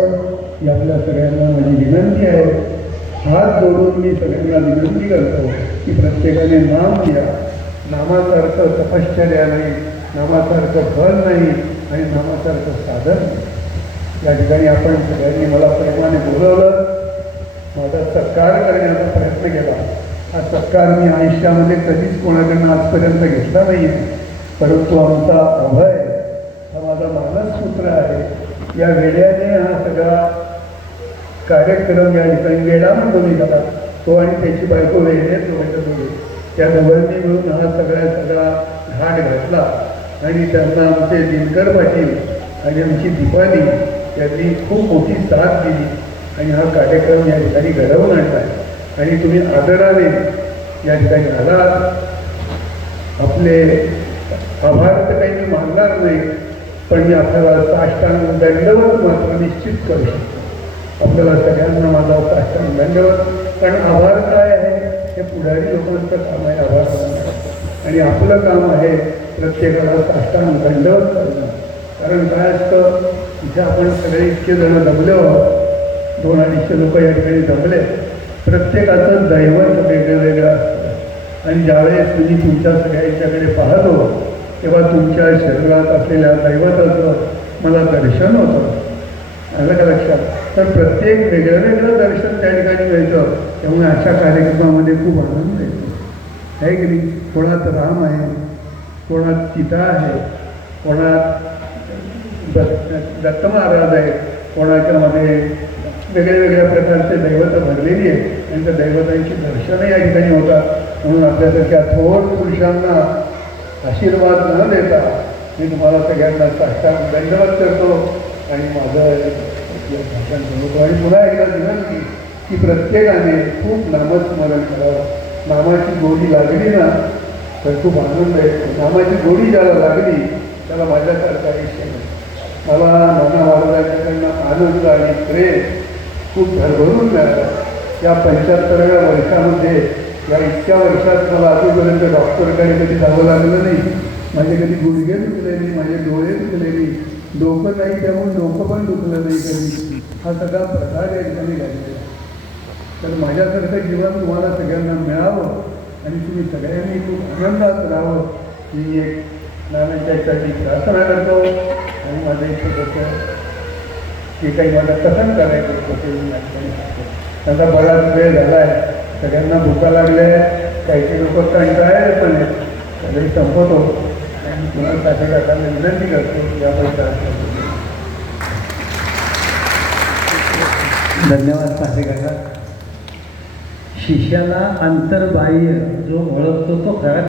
ही आपल्या सगळ्यांना माझी विनंती आहे हात जोडून मी सगळ्यांना विनंती करतो की प्रत्येकाने नाम घ्या नामासारखं तपश्चर्या नाही नामासारखं फल नाही आणि नामासारखं साधन नाही. या ठिकाणी आपण सगळ्यांनी मला प्रेमाने बोलवलं. माझा सत्कार करण्याचा प्रयत्न केला. हा सत्कार मी आयुष्यामध्ये कधीच कोणाकडनं आजपर्यंत घेतला नाही आहे परंतु आमचा अभय हा माझा मानसपुत्र आहे. या वेड्याने हा सगळा कार्यक्रम या ठिकाणी वेडा म्हणतो मी त्याला तो आणि त्याची बायको वेगळे दोघे दोघे. त्या दोघांनी मिळून हा सगळा सगळा घाट घातला. आणि त्यांना आमचे दिनकर पाटील आणि आमची दीपाली यांनी खूप मोठी साथ दिली. आणि हा कार्यक्रम या ठिकाणी घडवून आणला. आणि तुम्ही आदराने या ठिकाणी आलात. आपले आभार तर काही मी मानणार नाही. पण मी आपल्याला साष्टांग दंडवत मात्र निश्चित करू शकतो. आपल्याला सगळ्यांना माझा साष्टांग दंडवत. कारण आभार काय आहे? हे पुढारी लोकांचं काम आहे आभार आणि आपलं काम आहे प्रत्येकाला साष्टांग दंडवत करणं. कारण काय असतं? इथे आपण सगळे इतके जण जमलो आहोत. दोन अडीचशे लोक या ठिकाणी जमले प्रत्येकाचं दैवत वेगळं वेगळं असतं. आणि ज्यावेळेस तुम्ही तुमच्या सगळ्यांच्याकडे पाहतो तेव्हा तुमच्या शरीरात असलेल्या दैवताचं मला दर्शन होतं. आलं का लक्षात? तर प्रत्येक वेगळं वेगळं दर्शन त्या ठिकाणी मिळतं. त्यामुळे अशा कार्यक्रमामध्ये खूप आनंद येतो. आहे की नाही? कोणात राम आहे कोणात सीता आहे कोणात दत्त महाराज आहे कोणाच्यामध्ये वेगळ्या वेगळ्या प्रकारचे दैवतं भरलेली आहेत. आणि त्या दैवतांची दर्शनं या ठिकाणी होतात. म्हणून आपल्यासारख्या थोर पुरुषांना आशीर्वाद न देता मी तुम्हाला सगळ्यांना साष्टांग दंडवत करतो. आणि माझं भाषण करतो आणि पुन्हा एकदा विनंती की प्रत्येकाने खूप नामस्मरण करावं. नामाची गोडी लागली ना तर खूप आनंद येतो. नामाची गोडी ज्याला लागली त्याला माझ्यासारखं आयुष्य नाही. मला नाना महाराजांच्याकडनं आनंद आणि प्रेम खूप भरभरून मिळाला. या पंच्याहत्तराव्या वर्षामध्ये या इतक्या वर्षात मला अजूनपर्यंत डॉक्टरकडे कधी जावं लागलं नाही. माझे कधी गुडघे दुखले नाही माझे डोळे दुखले नाही. डोकं नाही त्यामुळे डोकं पण दुखलं नाही कधी. हा सगळा प्रकार या ठिकाणी घडलेला तर माझ्यासारखं जीवन तुम्हाला सगळ्यांना मिळावं आणि तुम्ही सगळ्यांनी खूप आनंदात राहावं ही एक नानाच्यासाठी प्रार्थना करतो. आणि माझं एक छोटंसं जे काही मला कथन करायचं होतं ते मी त्यांचा बराच वेळ झाला आहे. सगळ्यांना भूका लागल्या काही काही लोक कंटाळले पण आहेत. सगळे संपवतो आणि तुम्हाला साठे काकांना विनंती करतो या पैसा धन्यवाद साठे काका शिष्याला अंतर्बाह्य जो ओळखतो तो खरा